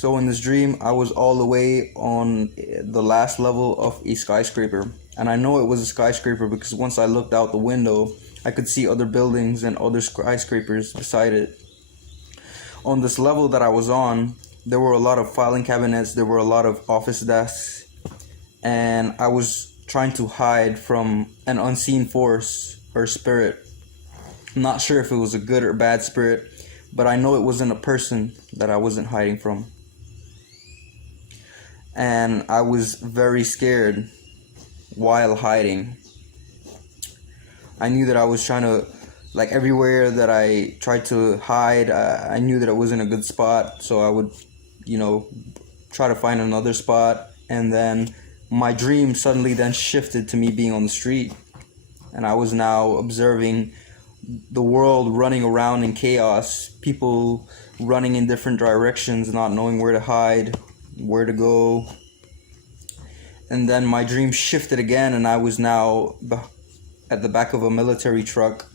So in this dream, I was all the way on the last level of a skyscraper. And I know it was a skyscraper because once I looked out the window, I could see other buildings and other skyscrapers beside it. On this level that I was on, there were a lot of filing cabinets, there were a lot of office desks, and I was trying to hide from an unseen force or spirit. I'm not sure if it was a good or bad spirit, but I know it wasn't a person that I wasn't hiding from. And I was very scared while hiding. I knew that I was trying to, like, everywhere that I tried to hide, I knew that it wasn't a good spot, so I would, try to find another spot. And then my dream suddenly then shifted to me being on the street, and I was now observing the world running around in chaos, people running in different directions, not knowing where to hide, where to go. And then my dream shifted again, and I was now at the back of a military truck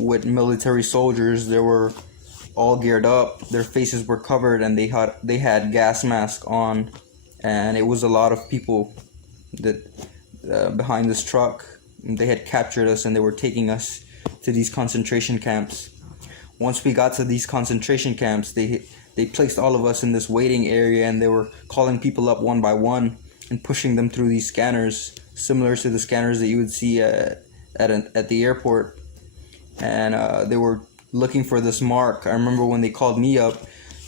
with military soldiers. They were all geared up, their faces were covered, and they had gas masks on, and it was a lot of people that behind this truck. They had captured us and they were taking us to these concentration camps. Once we got to these concentration camps, they placed all of us in this waiting area, and they were calling people up one by one and pushing them through these scanners, similar to the scanners that you would see at the airport. And they were looking for this mark. I remember when they called me up,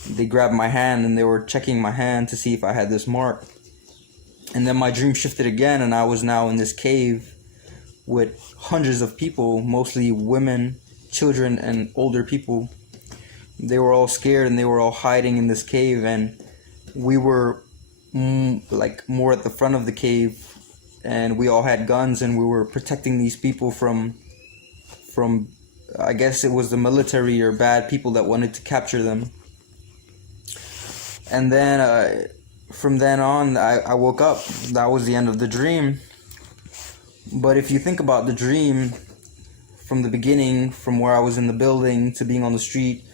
they grabbed my hand and they were checking my hand to see if I had this mark. And then my dream shifted again, and I was now in this cave with hundreds of people, mostly women, children, and older people. They were all scared and they were all hiding in this cave, and we were more at the front of the cave, and we all had guns, and we were protecting these people from I guess it was the military or bad people that wanted to capture them. And then from then on, I woke up. That was the end of the dream. But if you think about the dream from the beginning, from where I was in the building to being on the street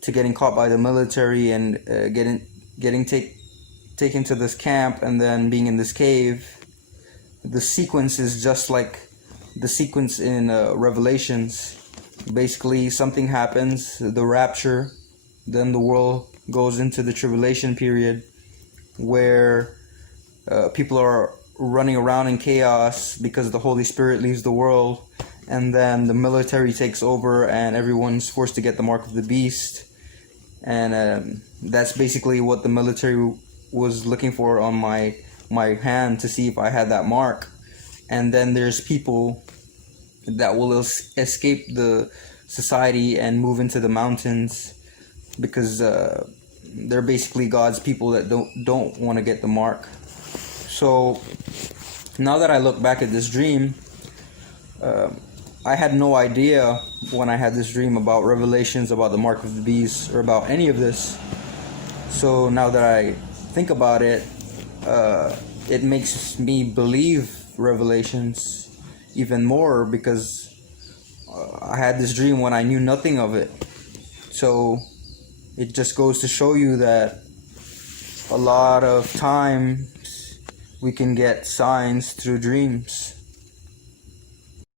to getting caught by the military and getting taken to this camp and then being in this cave, the sequence is just like the sequence in Revelations. Basically, something happens, the rapture, then the world goes into the tribulation period where people are running around in chaos because the Holy Spirit leaves the world, and then the military takes over and everyone's forced to get the mark of the beast. And that's basically what the military was looking for on my hand, to see if I had that mark. And then there's people that will escape the society and move into the mountains because they're basically God's people that don't want to get the mark. So now that I look back at this dream, I had no idea when I had this dream about Revelations, about the mark of the beast, or about any of this. So now that I think about it, it makes me believe Revelations even more, because I had this dream when I knew nothing of it. So it just goes to show you that a lot of times we can get signs through dreams.